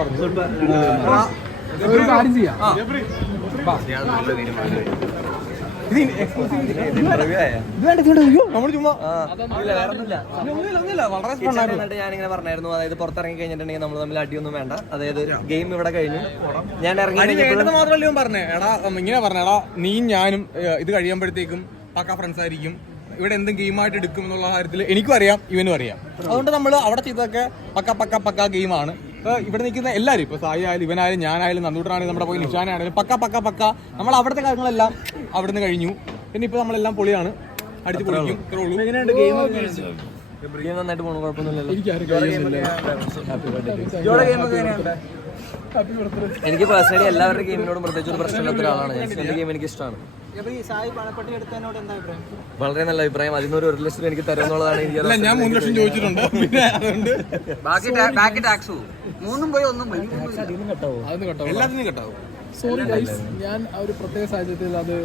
പറഞ്ഞു ഒരു കാര്യം ചെയ്യാം. ഞാനിങ്ങനെ പറഞ്ഞായിരുന്നു. അതായത് പുറത്തിറങ്ങി കഴിഞ്ഞിട്ടുണ്ടെങ്കിൽ നമ്മൾ തമ്മിൽ അടിയൊന്നും വേണ്ട. അതായത് ഗെയിം ഇവിടെ കഴിഞ്ഞു. ഞാൻ ഇറങ്ങി മാത്രമല്ല ഞാൻ പറഞ്ഞേ. എടാ ഉം, ഇങ്ങനെ പറഞ്ഞേടാ നീ നീയും ഞാനും ഇത് കഴിയുമ്പോഴത്തേക്കും പക്ക ഫ്രണ്ട്സ് ആയിരിക്കും. ഇവിടെ എന്തും ഗെയിമായിട്ട് എടുക്കും എന്നുള്ള കാര്യത്തിൽ എനിക്കും അറിയാം ഇവനും അറിയാം. അതുകൊണ്ട് നമ്മൾ അവിടെ ചെയ്തൊക്കെ പക്ക പക്ക പക്ക ഗെയിമാണ് ഇവിടെ നിൽക്കുന്ന എല്ലാവരും ഇപ്പൊ സായി ആയാലും ഇവനായാലും ഞാനായാലും നന്ദൂട്ടനാണെങ്കിലും നമ്മുടെ പോയി നിഷാനാണെങ്കിലും പക്ക പക്ക പക്ക. നമ്മൾ അവിടുത്തെ കാര്യങ്ങളെല്ലാം അവിടെ നിന്ന് കഴിഞ്ഞു. പിന്നെ ഇപ്പൊ നമ്മളെല്ലാം പൊളിയാണ്. അടിച്ച് പൊളിക്കും. ഇത്രേ ഉള്ളൂ. ഗെയിം നന്നായിട്ട് പോകണം കുഴപ്പമൊന്നുമില്ലല്ലോ. എനിക്ക് പേഴ്സണലി എല്ലാവരുടെ ഗെയിമിനോടും പ്രത്യേകിച്ച് ഒരു പ്രശ്നമില്ലാത്ത ഒരാളാണ് ഞാൻ. എന്റെ ഗെയിം എനിക്ക് ഇഷ്ടമാണ്. വളരെ നല്ല അഭിപ്രായം. അതിനൊരു ഒരു ലക്ഷം എനിക്ക് തരുമെന്നുള്ളതാണ് എനിക്ക് അല്ല ഞാൻ മൂന്ന് ലക്ഷം ചോദിച്ചിട്ടുണ്ട്. ബാക്കി ബാക്കി ടാക്സ് മൂന്നും പോയി ഒന്നും പോയി. അതൊന്ന് കേട്ടോ എല്ലാത്തിനും കേട്ടാവും? സോറി ഗൈസ് ഞാൻ ആ ഒരു പ്രത്യേക സാഹചര്യത്തിൽ അത്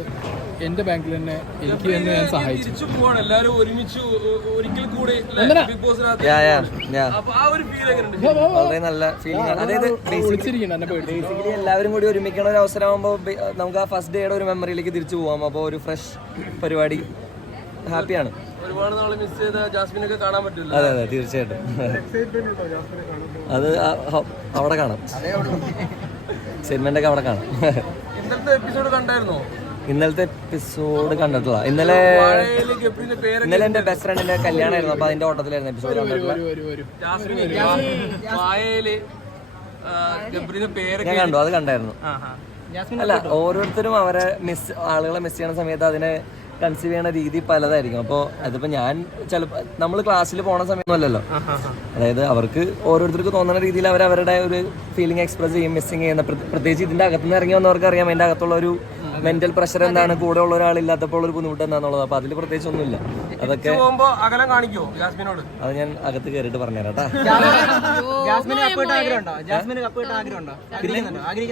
എന്റെ ബാങ്കിൽ തന്നെ എനിക്ക് തന്നെ ഞാൻ സഹായിച്ചു. തിരിച്ചു പോവാണ് എല്ലാരും ഒരുമിച്ച് ഒ- ഒരിക്കൽ കൂടി ബിഗ് ബോസിനകത്ത് യാ യാ യാ അപ്പൊ ആ ഒരു ഫീൽ എങ്ങനെയുണ്ട്? വളരെ നല്ല ഫീലിംഗ് ആണ്. അതായത് വിളിച്ചിരിക്കണം എന്നെ പേടി ബേസിക്കലി എല്ലാവരും കൂടി ഒരുമിക്കണ ഒരു അവസരമാകുമ്പോൾ നമുക്ക് ആ ഫസ്റ്റ് ഡേയുടെ ഒരു മെമ്മറിയിലേക്ക് തിരിച്ചു പോവാം. അപ്പോൾ ഒരു ഫ്രഷ് പരിപാടി ഹാപ്പിയാണ് ഒരുപാട് നാൾ മിസ് ചെയ്ത ജാസ്മിനൊക്കെ കാണാൻ പറ്റില്ല അതെ അതെ തീർച്ചയായിട്ടും. അത് ആ- ഹ- അവിടെ കാണാം. സെഗ്മെന്റ് ഒക്കെ അവിടെ കാണാം. ഇന്നലത്തെ എപ്പിസോഡ് കണ്ടായിരുന്നോ? ഇന്നലത്തെ എപ്പിസോഡ് കണ്ടിട്ടില്ല. ഇന്നലെ ഇന്നലെ എന്റെ ബെസ്റ്റ് ഫ്രണ്ടിന്റെ കല്യാണമായിരുന്നു. അപ്പൊ അതിന്റെ ഓട്ടത്തിലായിരുന്നു എപ്പിസോഡ് കണ്ടിട്ടില്ല ഞാൻ കണ്ടു അത് കണ്ടായിരുന്നു. അല്ല ഓരോരുത്തരും അവരെ മിസ് ആളുകളെ മിസ് ചെയ്യുന്ന സമയത്ത് അതിനെ കൺസീവ് ചെയ്യണ രീതി പലതായിരിക്കും. അപ്പോൾ അതിപ്പോൾ ഞാൻ ചിലപ്പോൾ നമ്മൾ ക്ലാസ്സിൽ പോണ സമയമൊന്നുമല്ലല്ലോ അതായത് അവർക്ക് ഓരോരുത്തർക്ക് തോന്നുന്ന രീതിയിൽ അവർ അവരുടെ ഒരു ഫീലിംഗ് എക്സ്പ്രസ് ചെയ്യും മിസ്സിങ് ചെയ്യുന്ന പ്രത്യേക- പ്രത്യേകിച്ച് ഇതിന്റെ അകത്തുനിന്ന് ഇറങ്ങി വന്നവർക്ക് അറിയാം അതിന്റെ അകത്തുള്ള ഒരു മെന്റൽ പ്രഷർ എന്താണ്? കൂടെ ഉള്ള ഒരാളില്ലാത്തപ്പോൾ ഒരു ബുദ്ധിമുട്ട് എന്താണെന്നുള്ളത് അപ്പൊ അതിൽ പ്രത്യേകിച്ച് ഒന്നുമില്ല. അതൊക്കെ പോകുമ്പോ അകലം കാണിക്കോ ജാസ്മിനോട്? അത് ഞാൻ അകത്ത് കയറിട്ട് പറഞ്ഞുതരാം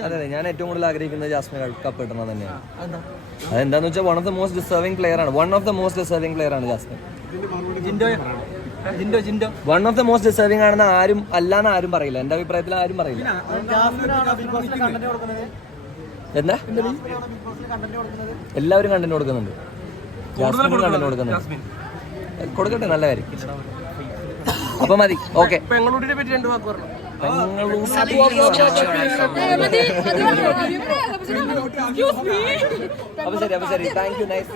അതെ അതെ. ഞാൻ ഏറ്റവും കൂടുതൽ ആഗ്രഹിക്കുന്നത് ജാസ്മിൻ കപ്പ് കിട്ടണം തന്നെയാണ്. അതെന്താന്ന് വെച്ചാൽ one of the most deserving player ആണ്. One of the most deserving player ആണ് Jasmin. One of the most deserving ആണെന്ന് ആരും അല്ലാന്ന് ആരും പറയില്ല. എന്റെ അഭിപ്രായത്തിൽ ആരും പറയില്ല. എന്താ? എല്ലാവരും കണ്ടന്റ് കൊടുക്കുന്നുണ്ട്. ജാസ്മിൻ കണ്ടന്റ് കൊടുക്കുന്നുണ്ട്? കൊടുക്കട്ടെ നല്ല കാര്യം. അപ്പൊ മതി ഓക്കെ. പെങ്ങളൂരിനെ പറ്റി രണ്ട് വാക്ക് പറഞ്ഞു? അപ്പൊ ശരി അപ്പൊ ശരി. Thank you nice